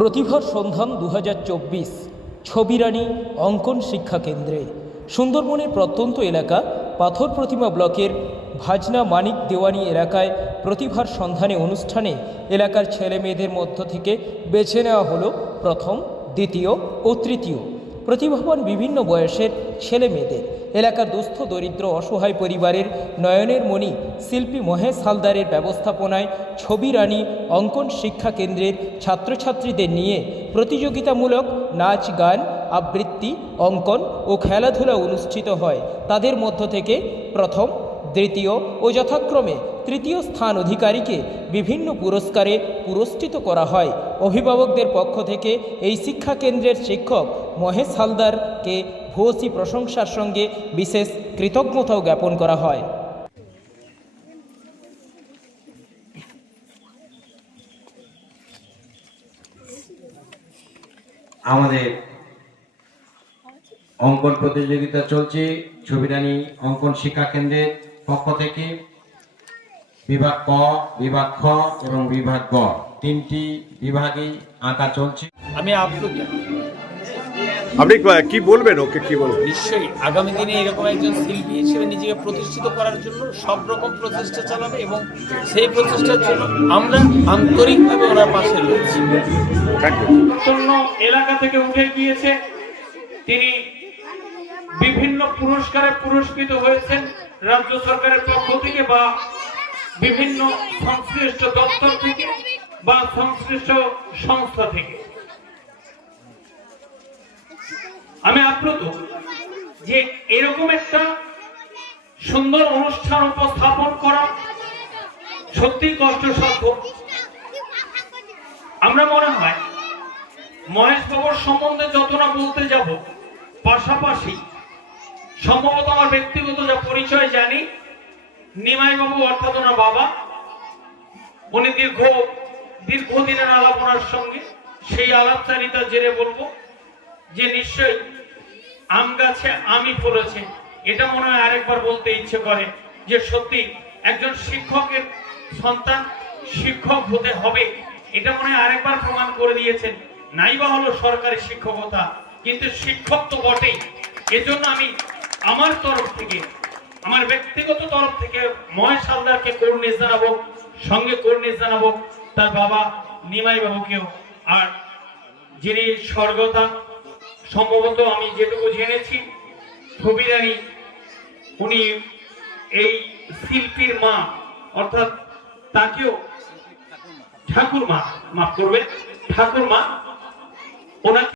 প্রতিভার সন্ধান 2024 ছবিরানী অঙ্কন শিক্ষা কেন্দ্রে সুন্দরবনের প্রত্যন্ত এলাকা পাথর প্রতিমা ব্লকের ভাজনা মানিক দেওয়ানি এলাকায় প্রতিভার সন্ধানে অনুষ্ঠানে এলাকার ছেলে মেয়েদের মধ্য থেকে বেছে নেওয়া হলো প্রথম, দ্বিতীয় ও তৃতীয় প্রতিভাবান বিভিন্ন বয়সের ছেলে মেয়েদের। এলাকার দুস্থ দরিদ্র অসহায় পরিবারের নয়নের মণি শিল্পী মহেশ হালদারের ব্যবস্থাপনায় ছবিরানী অঙ্কন শিক্ষা কেন্দ্রের ছাত্রছাত্রীদের নিয়ে প্রতিযোগিতামূলক নাচ, গান, আবৃত্তি, অঙ্কন ও খেলাধুলা অনুষ্ঠিত হয়। তাদের মধ্য থেকে প্রথম, দ্বিতীয় ও যথাক্রমে তৃতীয় স্থান অধিকারীকে বিভিন্ন পুরস্কারে পুরস্কৃত করা হয়। অভিভাবকদের পক্ষ থেকে এই শিক্ষা কেন্দ্রের শিক্ষক মহেশ হালদারকে ভূয়সী প্রশংসার সঙ্গে বিশেষ কৃতজ্ঞতাও জ্ঞাপন করা হয়। আমাদের অঙ্কন প্রতিযোগিতা চলছে ছবিরানী অঙ্কন শিক্ষা কেন্দ্রের পক্ষ থেকে। বিভাগ ক, বিভাগ খ এবং বিভাগ গ তিনটি বিভাগে আঁকা চলছে। আমি আপ্লুত। আপনি কি বলবেন, ওকে কি বলবেন? নিশ্চয়ই আগামী দিনে এরকম একজন শিল্পী হিসেবে নিজেকে প্রতিষ্ঠিত করার জন্য সব রকম প্রচেষ্টা চালাবে এবং সেই প্রচেষ্টার জন্য আমরা আন্তরিকভাবে ওনার পাশে রয়েছি। এলাকা থেকে উঠে গিয়েছে, তিনি বিভিন্ন পুরস্কারে পুরস্কৃত হয়েছেন রাজ্য সরকারের পক্ষ থেকে বা বিভিন্ন সংশ্লিষ্ট দপ্তর থেকে বা সংশ্লিষ্ট সংস্থা থেকে। আমি আপ্লুত যে এরকম একটা সুন্দর অনুষ্ঠান উপস্থাপন করা সত্যি কষ্টসাধ্য। আমরা মনে হয় মহেশ বাবুর সম্বন্ধে যত না বলতে যাব, পাশাপাশি সম্ভবত আমার ব্যক্তিগত যা পরিচয় জানি, নিমাই বাবু অর্থাৎ ওনার বাবা, উনি দীর্ঘদিনের আলাপ ওনার সঙ্গে, সেই আলাপচারিতার জেরে বলবো যে নিশ্চয়ই আম গাছে আমি ফলেছে। এটা মনে হয় আরেকবার বলতে ইচ্ছে করে যে সত্যি একজন শিক্ষকের সন্তান শিক্ষক হতে হবে, এটা মনে হয় আরেকবার প্রমাণ করে দিয়েছেন। নাইবা হলো সরকারি শিক্ষকতা, কিন্তু শিক্ষক তো বটেই। এজন্য আমি আমার তরফ থেকে, আমার ব্যক্তিগত তরফ থেকে মহেশ হালদারকে করুণিশ জানাবো, সঙ্গে করুণিশ জানাবো তার বাবা নিমাই বাবুকেও। আর যিনি স্বর্গতা, সম্ভবত আমি যেটুকু জেনেছি ছবিরানী, উনি এই শিল্পীর মা, অর্থাৎ তাকেও ঠাকুরমা, মাফ করবেন, ঠাকুরমা ওনাকে